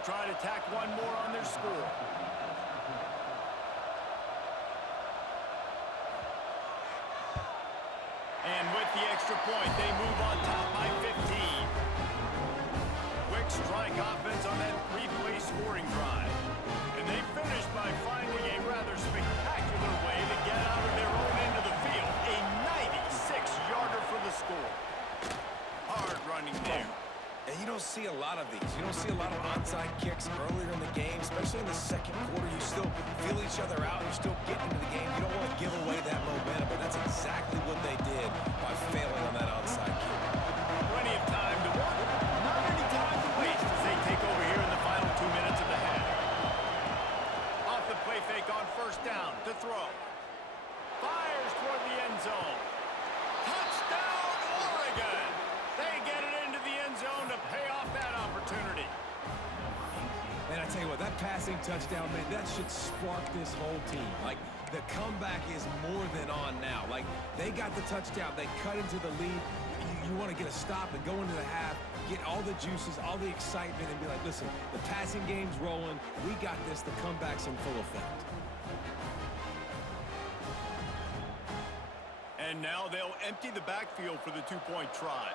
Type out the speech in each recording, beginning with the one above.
They'll try to tack one more on their score. And with the extra point, they move on top by 15. Quick strike offense on that three-play scoring drive. And they finish by finding a rather spectacular way to get out of their own end of the field. A 96-yarder for the score. Hard running there. And you don't see a lot of these. You don't see a lot of onside kicks earlier in the game, especially in the second quarter. You still feel each other out. You're still getting into the game. You don't want to give away that momentum, but that's exactly what they did by failing on that onside kick. Plenty of time to work. Not any time to waste as they take over here in the final 2 minutes of the half. Off the play fake on first down to throw. Fires toward the end zone. Touchdown, Oregon! They get it into the end zone to pay off that opportunity. Man, I tell you what, that passing touchdown, man, that should spark this whole team. Like, the comeback is more than on now. Like, they got the touchdown. They cut into the lead. You want to get a stop and go into the half, get all the juices, all the excitement, and be like, listen, the passing game's rolling. We got this. The comeback's in full effect. And now they'll empty the backfield for the two-point try.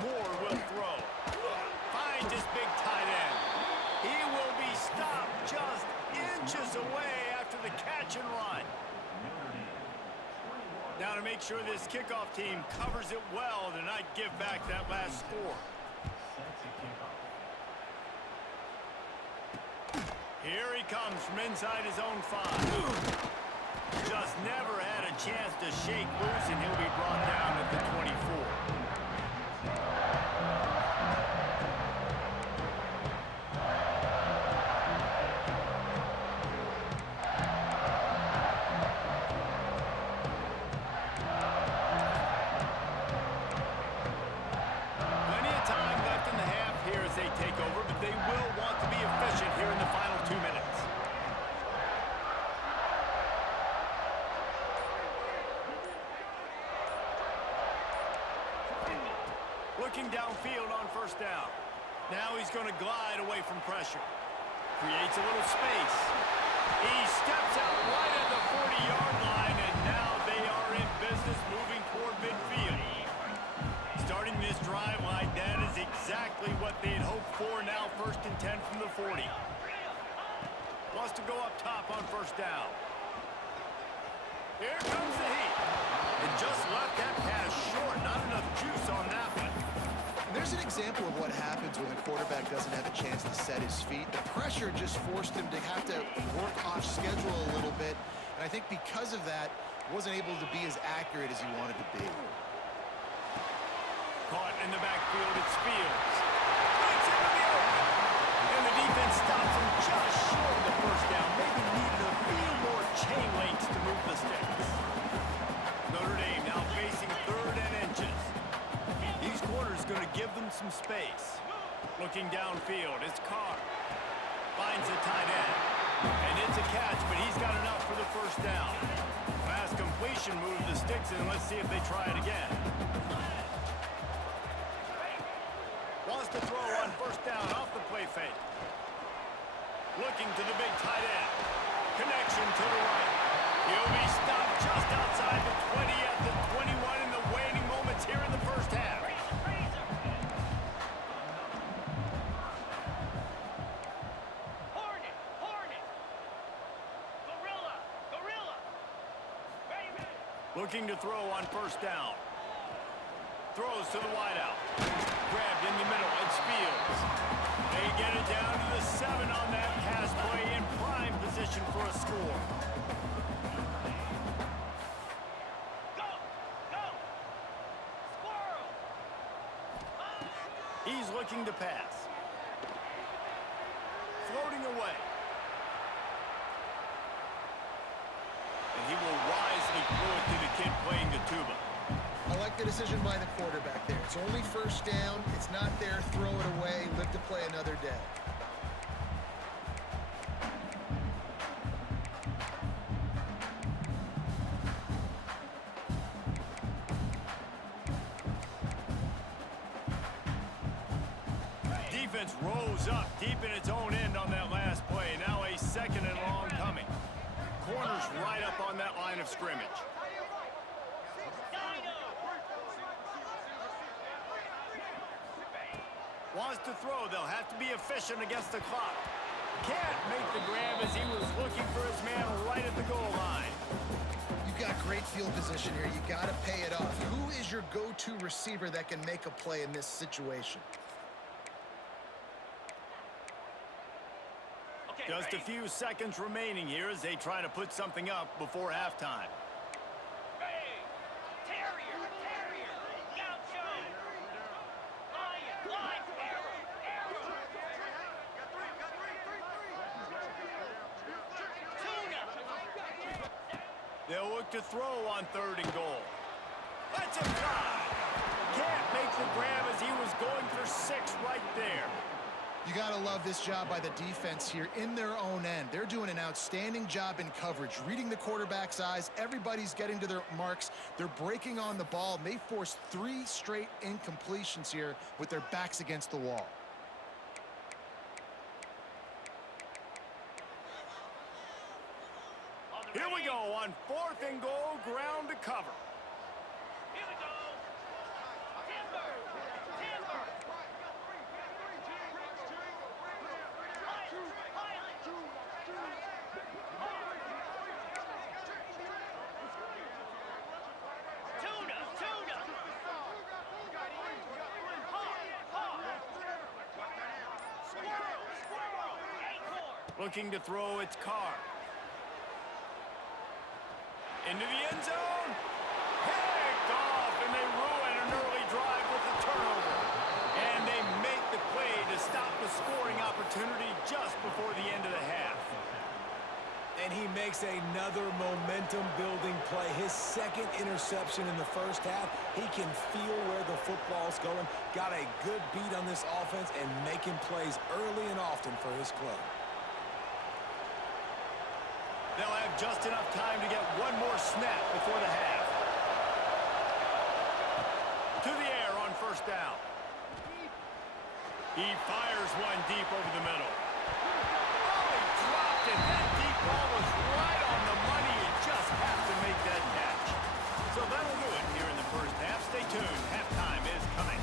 Moore will throw. Finds his big tight end. He will be stopped just inches away after the catch and run. Now to make sure this kickoff team covers it well to not give back that last score. Here he comes from inside his own 5. Just never had a chance to shake loose, and he'll be brought down at the 24. Looking downfield on first down. Now he's going to glide away from pressure. Creates a little space. He steps out right at the 40-yard line, and now they are in business moving toward midfield. Starting this drive like that is exactly what they had hoped for. Now 1st and 10 from the 40. Wants to go up top on first down. Here comes the heat. And just left that pass short. Not enough juice on that one. There's an example of what happens when the quarterback doesn't have a chance to set his feet. The pressure just forced him to have to work off schedule a little bit. And I think because of that, wasn't able to be as accurate as he wanted to be. Caught in the backfield, it's Fields. Breaks into the open. And the defense stops him just short of the first down. Maybe needed a few more chain links to move the sticks. Notre Dame now facing 3rd and inches. These corners going to give them some space. Looking downfield, it's Carr. Finds the tight end. And it's a catch, but he's got enough for the first down. Pass completion moves the sticks, and let's see if they try it again. Wants to throw on first down off the play fake. Looking to the big tight end. Connection to the right. He'll be stopped just outside the 20 at the 21 in the waning moments here in the first half. Looking to throw on first down. Throws to the wideout. Grabbed in the middle. It's Fields. They get it down to the 7 on that pass play in prime position for a score. Go! Go! Squirrel! He's looking to pass. Floating away. And he will wisely throw it to the kid playing the tuba. I like the decision by the quarterback there. It's only first down. It's not there. Throw it away. Live to play another day. defense rose up deep in its own end on that last play. Now a second and long coming. Corner's right up on that line of scrimmage. Wants to throw. They'll have to be efficient against the clock. Can't make the grab as he was looking for his man right at the goal line. You've got great field position here. You got to pay it off. Who is your go-to receiver that can make a play in this situation? Just a few seconds remaining here as they try to put something up before halftime. They'll look to throw on 3rd and goal. Let's him fly. Can't make the grab as he was going for 6 right there. You got to love this job by the defense here in their own end. They're doing an outstanding job in coverage, reading the quarterback's eyes. Everybody's getting to their marks. They're breaking on the ball, and they forced 3 straight incompletions here with their backs against the wall. Here we go on 4th and goal, ground to cover. Here we go. Timber. Looking to throw its car. Into the end zone. Picked off, and they ruin an early drive with a turnover. And they make the play to stop the scoring opportunity just before the end of the half. And he makes another momentum-building play. His 2nd interception in the first half. He can feel where the football's going. Got a good beat on this offense and making plays early and often for his club. They'll have just enough time to get one more snap before the half. To the air on 1st down. He fires one deep over the middle. Oh, he dropped it. That deep ball was right on the money. You just have to make that catch. So that'll do it here in the first half. Stay tuned. Halftime is coming.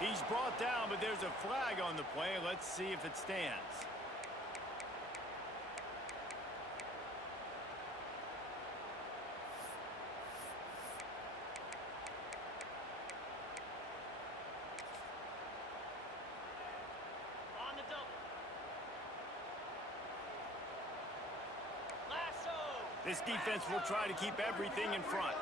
He's brought down, but there's a flag on the play. Let's see if it stands. On the double. Lasso. This defense will try to keep everything in front.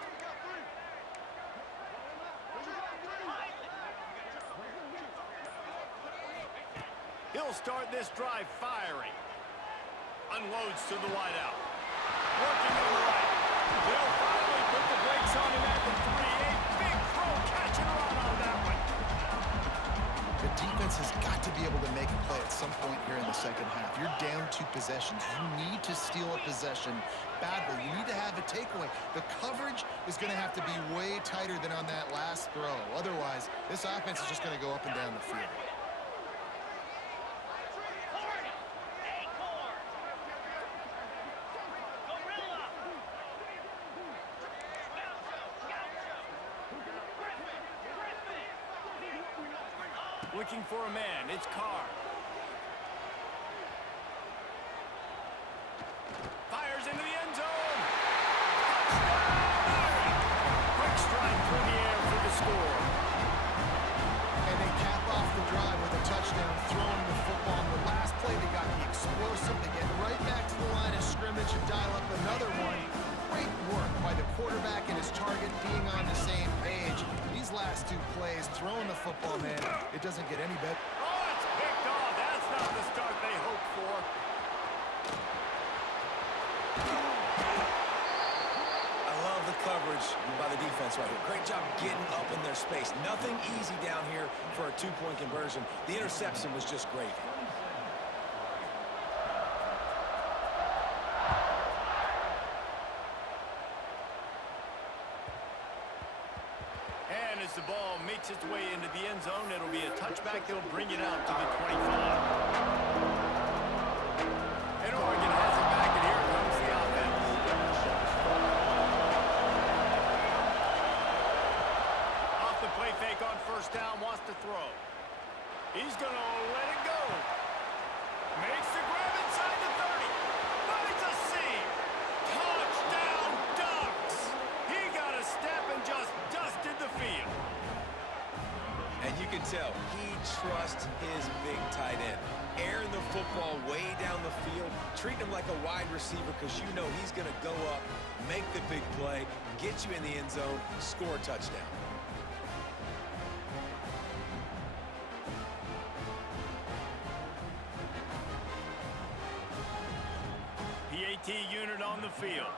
He'll start this drive firing. Unloads to the wideout. Working on the right. They'll finally put the brakes on him at the 3. A big throw, catching around on that one. The defense has got to be able to make a play at some point here in the second half. You're down 2 possessions. You need to steal a possession badly. You need to have a takeaway. The coverage is going to have to be way tighter than on that last throw. Otherwise, this offense is just going to go up and down the field. Looking for a man. It's Carr. Fires into the end zone. Touchdown! Quick strike through the air for the score. And they cap off the drive with a touchdown, throwing the football. On the last play, they got the explosive. They get right back to the line of scrimmage and dial up another one. Great work by the quarterback and his target being on the same page. These last 2 plays, throwing the football, man, it doesn't get any better. Oh, it's picked off. That's not the start they hoped for. by the defense right here. Great job getting up in their space. Nothing easy down here for a two-point conversion. The interception was just gravy. And as the ball makes its way into the end zone, it'll be a touchback that'll bring it out to the 25. And Oregon has it back, and here comes the offense. Off the play fake on first down, wants to throw. He's going to let it go. Makes the grab inside the 30. Finds a seam. Touchdown Ducks. He got a step and just dusted the field. And you can tell he trusts his big tight end. Airing the football way down the field, treating him like a wide receiver because you know he's going to go up, make the big play, get you in the end zone, score a touchdown. PAT unit on the field.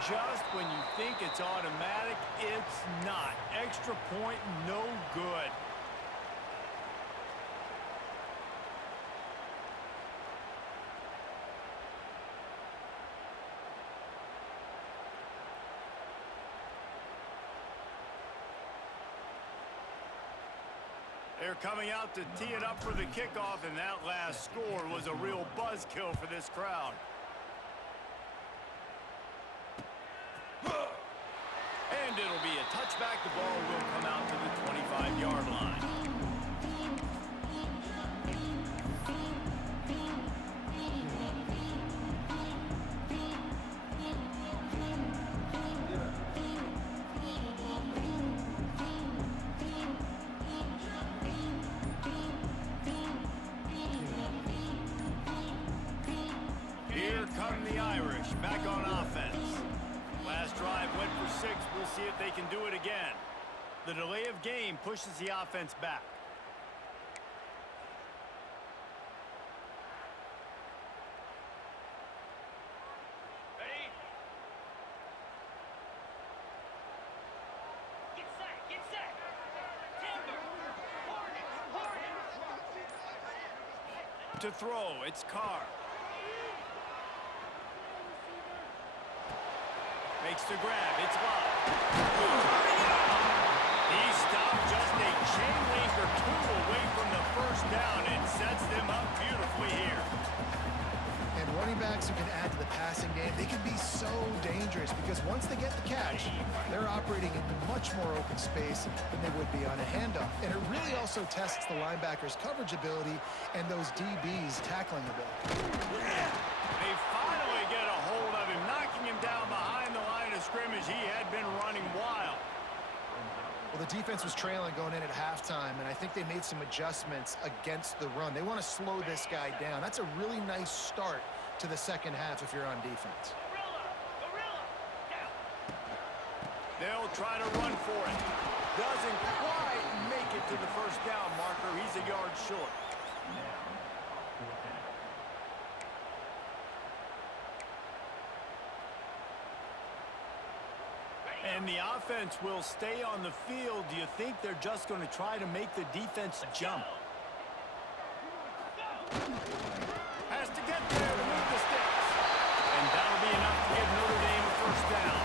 Just when you think it's automatic, it's not. Extra point, no good. They're coming out to tee it up for the kickoff, and that last score was a real buzzkill for this crowd. And it'll be a touchback. The ball will come out to the 25-yard line. Here come the Irish, back on offense. Last drive went for 6. We'll see if they can do it again. The delay of game pushes the offense back. Ready? Get set, get set. Timber. Hornet. To throw, it's Carr. Makes the grab, it's locked. He stopped just a chain link or 2 away from the first down and sets them up beautifully here. And running backs who can add to the passing game, they can be so dangerous because once they get the catch, they're operating in much more open space than they would be on a handoff. And it really also tests the linebackers' coverage ability and those DBs' tackling ability. They finally get a hold of him, knocking him down behind the line of scrimmage. He had been running wild. Well, the defense was trailing going in at halftime, and I think they made some adjustments against the run. They want to slow this guy down. That's a really nice start to the second half if you're on defense. Gorilla. Down. They'll try to run for it. Doesn't quite make it to the first down marker. He's a yard short. And the offense will stay on the field. Do you think they're just going to try to make the defense jump? Has to get there to move the sticks. And that'll be enough to give Notre Dame a first down.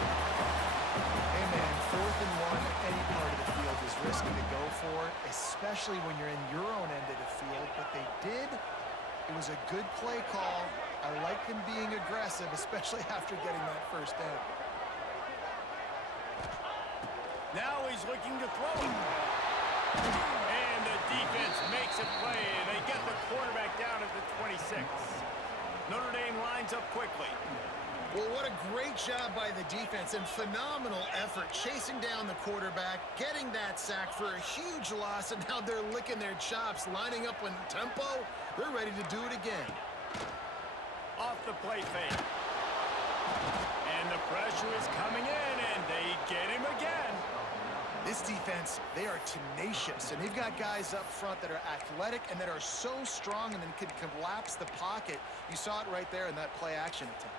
Hey, man, 4th and 1, any part of the field is risky to go for, especially when you're in your own end of the field. But they did. It was a good play call. I like them being aggressive, especially after getting that first down. Now he's looking to throw it. And the defense makes a play, and they get the quarterback down at the 26. Notre Dame lines up quickly. Well, what a great job by the defense and phenomenal effort chasing down the quarterback, getting that sack for a huge loss, and now they're licking their chops, lining up in tempo. They're ready to do it again. Off the play fake. And the pressure is coming in, and they get him again. This defense, they are tenacious, and they've got guys up front that are athletic and that are so strong and then can collapse the pocket. You saw it right there in that play-action attempt.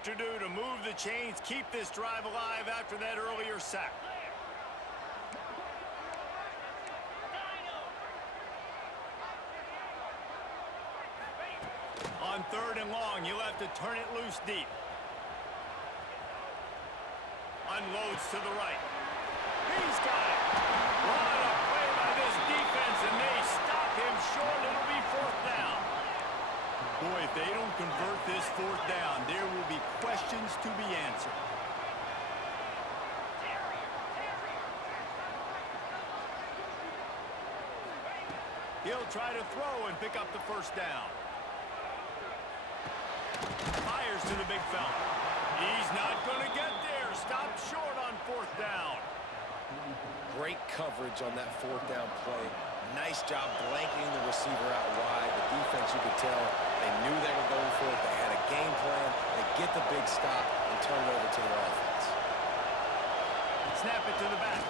work to do to move the chains, keep this drive alive after that earlier sack. On 3rd and long, you'll have to turn it loose deep. Unloads to the right. He's got it. What a play by this defense, and they stop him short. It'll be 4th down. Boy, if they don't convert this 4th down, there will be questions to be answered. He'll try to throw and pick up the 1st down. Fires to the big fella. He's not going to get there. Stopped short on 4th down. Great coverage on that 4th down play. Nice job blanketing the receiver out wide. The defense, you could tell, they knew they were going for it. They had a game plan. They get the big stop and turn it over to their offense. Snap it to the back.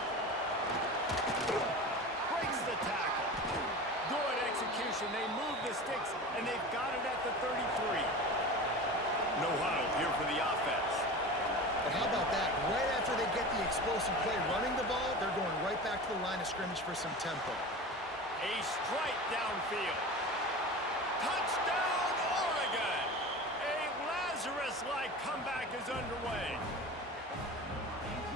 Breaks the tackle. Good execution. They move the sticks, and they've got it at the 33. No huddle here for the offense. But how about that? Right after they get the explosive play running the ball, they're going right back to the line of scrimmage for some tempo. A strike downfield. Touchdown, Oregon! A Lazarus-like comeback is underway.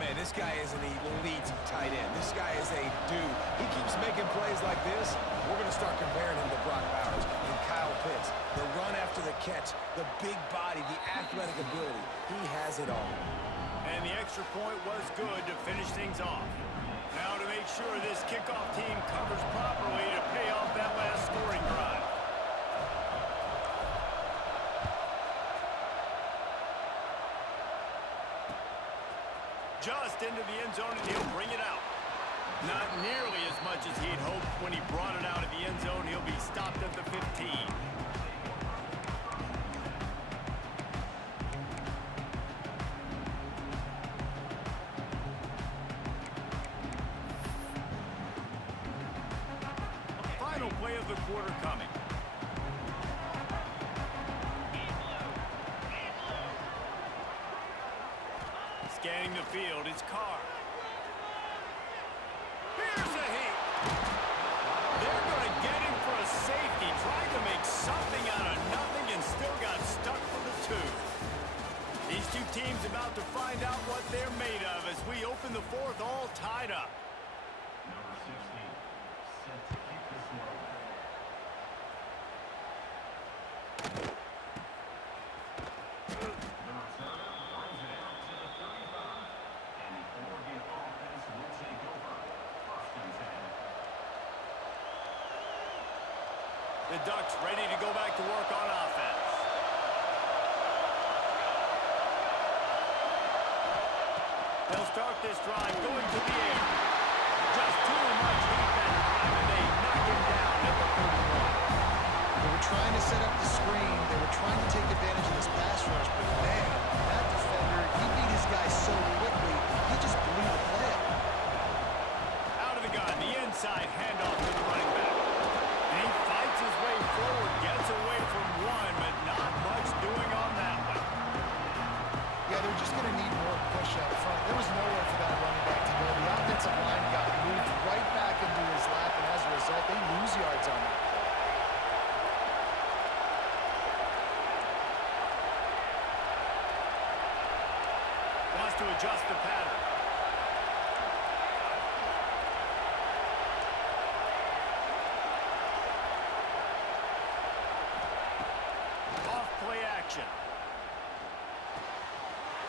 Man, this guy is an elite tight end. This guy is a dude. He keeps making plays like this. We're going to start comparing him to Brock Bowers and Kyle Pitts. The run after the catch, the big body, the athletic ability. He has it all. And the extra point was good to finish things off. Now to make sure this kickoff team covers properly to pay off that last scoring drive. Just into the end zone, and he'll bring it out. Not nearly as much as he'd hoped when he brought it out of the end zone. He'll be stopped at the 15. Final play of the quarter coming. Scanning the field, it's Carr. Here's a heat. They're going to get him for a safety. Tried to make something out of nothing and still got stuck for the 2. These two teams about to find out what they're made of as we open the 4th all tied up. Number 16, set to kick this one. The returner brings it out to the 35, and the Oregon offense will take over. 1st and 10. The Ducks ready to go back to work on offense. They'll start this drive going to the air. Just too much heat that time, and they knock him down at the 31. They were trying to set up the screen. They were trying to take advantage of this pass rush, but man, that defender, he beat his guy so quickly, he just blew the play. Out of the gun, the inside handoff to the running back. And he fights his way forward, gets away from one, but not much doing on that one. Yeah, they're just going to need more push up front. There was nowhere for that running back to go. The offensive line got moved right back into his lap, and as a result, they lose yards on that play. Wants to adjust the pattern. Off play action.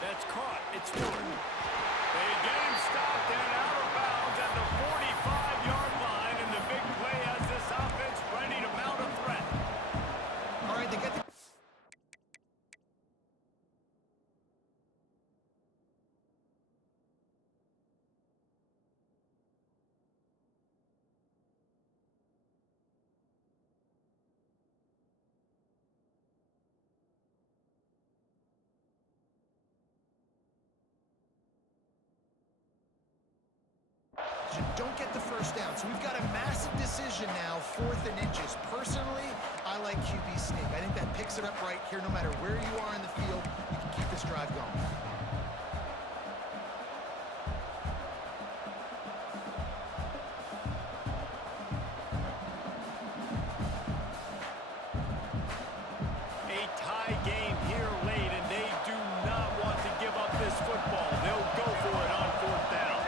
That's caught. It's Stewart. They get him stopped and out of bounds at the 45-yard line, and the big play has this offense ready to mount a threat. All right, they get the don't get the first down. So we've got a massive decision now, 4th and inches. Personally, I like QB sneak. I think that picks it up right here. No matter where you are in the field, you can keep this drive going. A tie game here late, and they do not want to give up this football. They'll go for it on 4th down.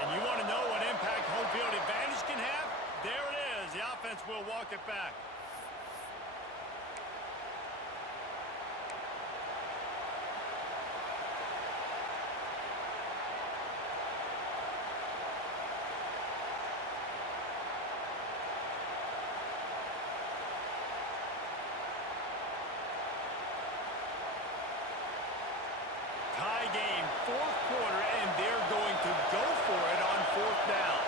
And you want to know what impact home field advantage can have? There it is. The offense will walk it back. Tie game, 4th quarter, and they're going to go for it on 4th down.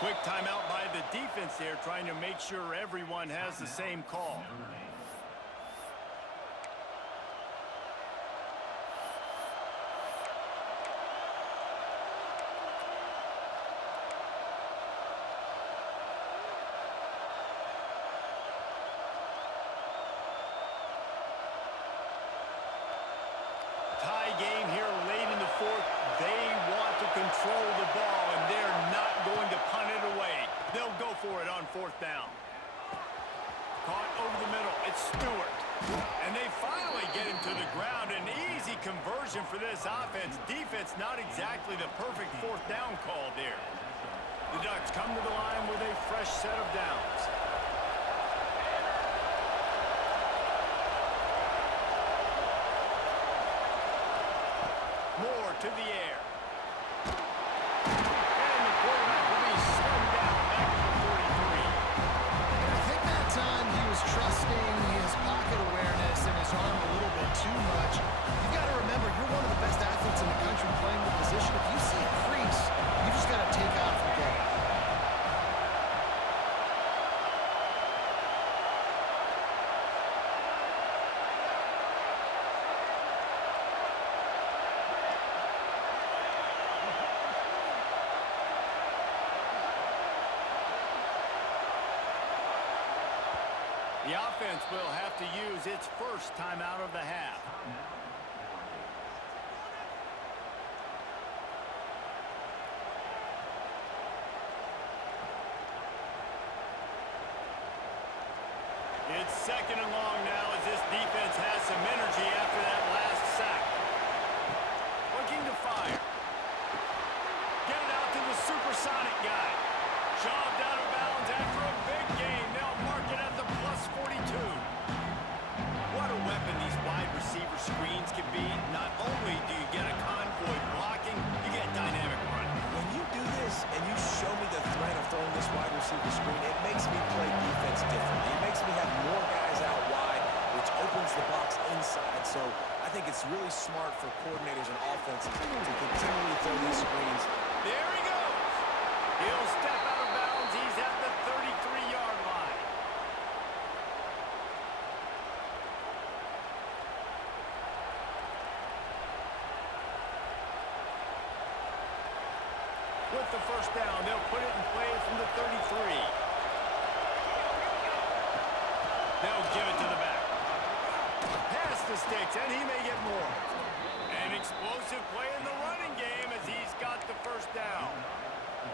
Quick timeout by the defense there, trying to make sure everyone has the same call. Tie game here late in the 4th. They want to control the ball, and they're not going to punt it away. They'll go for it on 4th down. Caught over the middle. It's Stewart. And they finally get him to the ground. An easy conversion for this offense. Defense, not exactly the perfect 4th down call there. The Ducks come to the line with a fresh set of downs. Moore to the air. And the quarterback will be slowed down back at the 43. And I think that time he was trusting his pocket awareness and his arm a little bit too much. You've got to remember, you're one of the best athletes in the country playing the position. If you see a crease, you just got to take off and get it. The offense will have to use its first timeout of the half. It's 2nd and long now as this defense has some energy after that last sack. Looking to fire. Get it out to the supersonic guy. Shoved out of bounds after a big gain. They'll mark it at the +42. What a weapon these wide receiver screens can be. Not only do you get a convoy blocking, you get dynamic running. When you do this and you show me the threat of throwing this wide receiver screen, it makes me play defense differently. It makes me have more guys out wide, which opens the box inside. So I think it's really smart for coordinators and offenses to continually throw these screens. There he goes. He'll step out of bounds. He's at the 33-yard line. With the first down, they'll put it in play from the 33. They'll give it to the back. Pass the sticks, and he may get more. An explosive play in the running game as he's got the first down.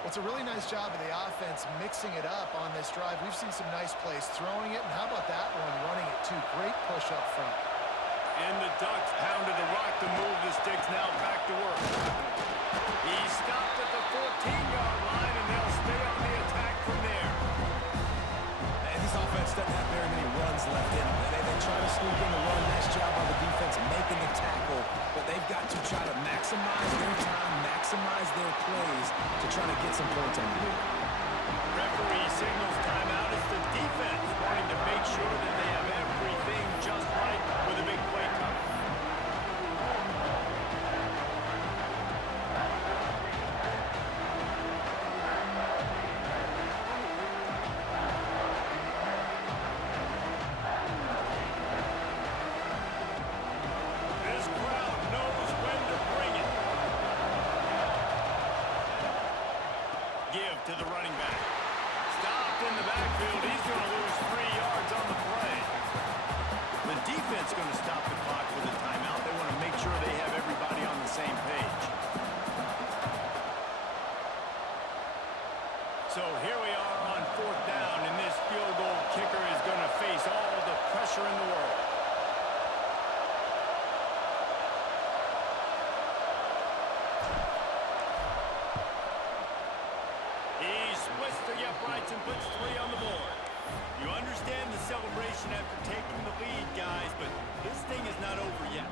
Well, it's a really nice job of the offense mixing it up on this drive. We've seen some nice plays throwing it, and how about that one running it too? Great push up front. And the Ducks pounded the rock to move the sticks. Now back to work. He stopped at the 14-yard line, and they'll stay on the attack from there. And this offense doesn't have very many runs left in them. They try to sneak in the run. Nice job by the defense making the tackle, but they've got to try to maximize their time, maximize their plays to try to get some points on the board. Referee signals timeout as the defense wanting to make sure that they have everything just right with a big play coming. to the running back. Stopped in the backfield. He's going to lose 3 yards on the play. The defense going to stop the clock with a timeout. They want to make sure they have everybody on the same page. So here we are on 4th down, and this field goal kicker is going to face all the pressure in the world. He splits the uprights and puts 3 on the board. You understand the celebration after taking the lead, guys, but this thing is not over yet.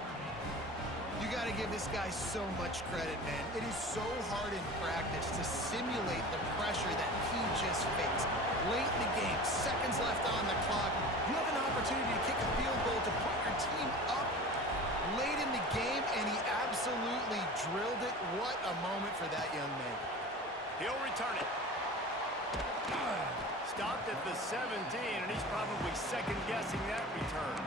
You got to give this guy so much credit, man. It is so hard in practice to simulate the pressure that he just faced. Late in the game, seconds left on the clock, you have an opportunity to kick a field goal to put your team up late in the game, and he absolutely drilled it. What a moment for that young man. He'll return it. Stopped at the 17, and he's probably second-guessing that return.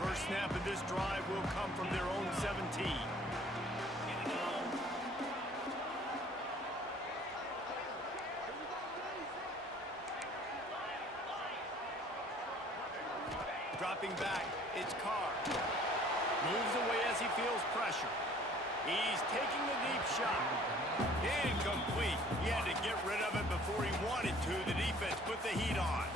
First snap of this drive will come from their own 17. Dropping back, it's Carr. Moves away as he feels pressure. He's taking the deep shot. Incomplete. He had to get rid of it before he wanted to. The defense put the heat on.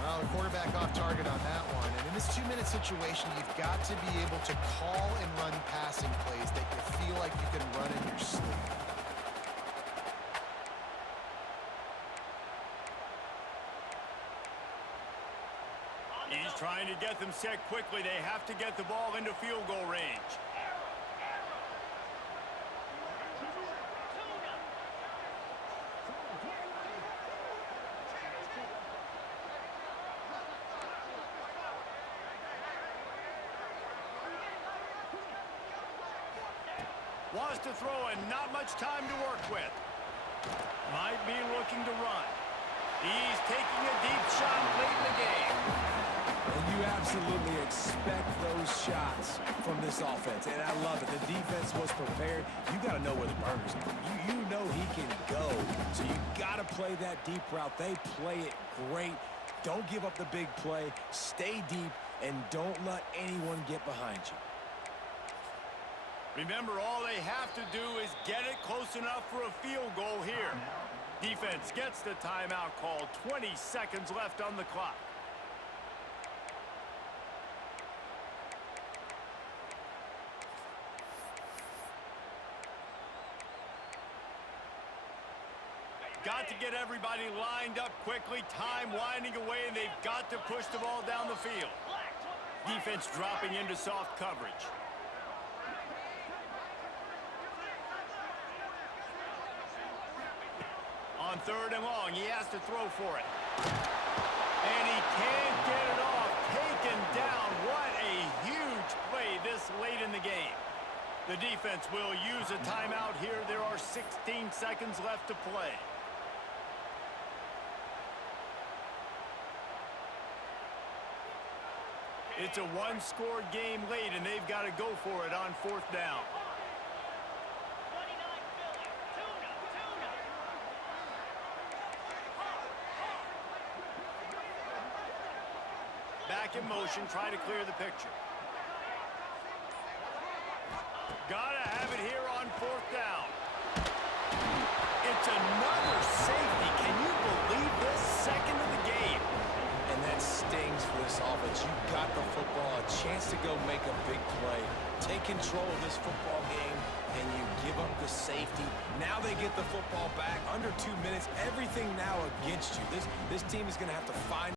Well, the quarterback off target on that one. And in this 2-minute situation, you've got to be able to call and run passing plays that you feel like you can run in your sleep. He's trying to get them set quickly. They have to get the ball into field goal range. Wants to throw and not much time to work with. Might be looking to run. He's taking a deep shot late in the game. And you absolutely expect those shots from this offense, and I love it. The defense was prepared. You got to know where the burners are. You know he can go, so you got to play that deep route. They play it great. Don't give up the big play. Stay deep, and don't let anyone get behind you. Remember, all they have to do is get it close enough for a field goal here. Defense gets the timeout called. 20 seconds left on the clock. Got to get everybody lined up quickly. Time winding away, and they've got to push the ball down the field. Defense dropping into soft coverage. On 3rd and long, he has to throw for it. And he can't get it off. Taken down. What a huge play this late in the game. The defense will use a timeout here. There are 16 seconds left to play. It's a one-score game late, and they've got to go for it on 4th down. Back in motion, try to clear the picture. Gotta have it here on 4th down. It's another safety. Can you believe this? Second of the game. And that stings for this offense. You got the football, a chance to go make a big play, take control of this football game, and you give up the safety. Now they get the football back under 2 minutes. Everything now against you. This team is going to have to find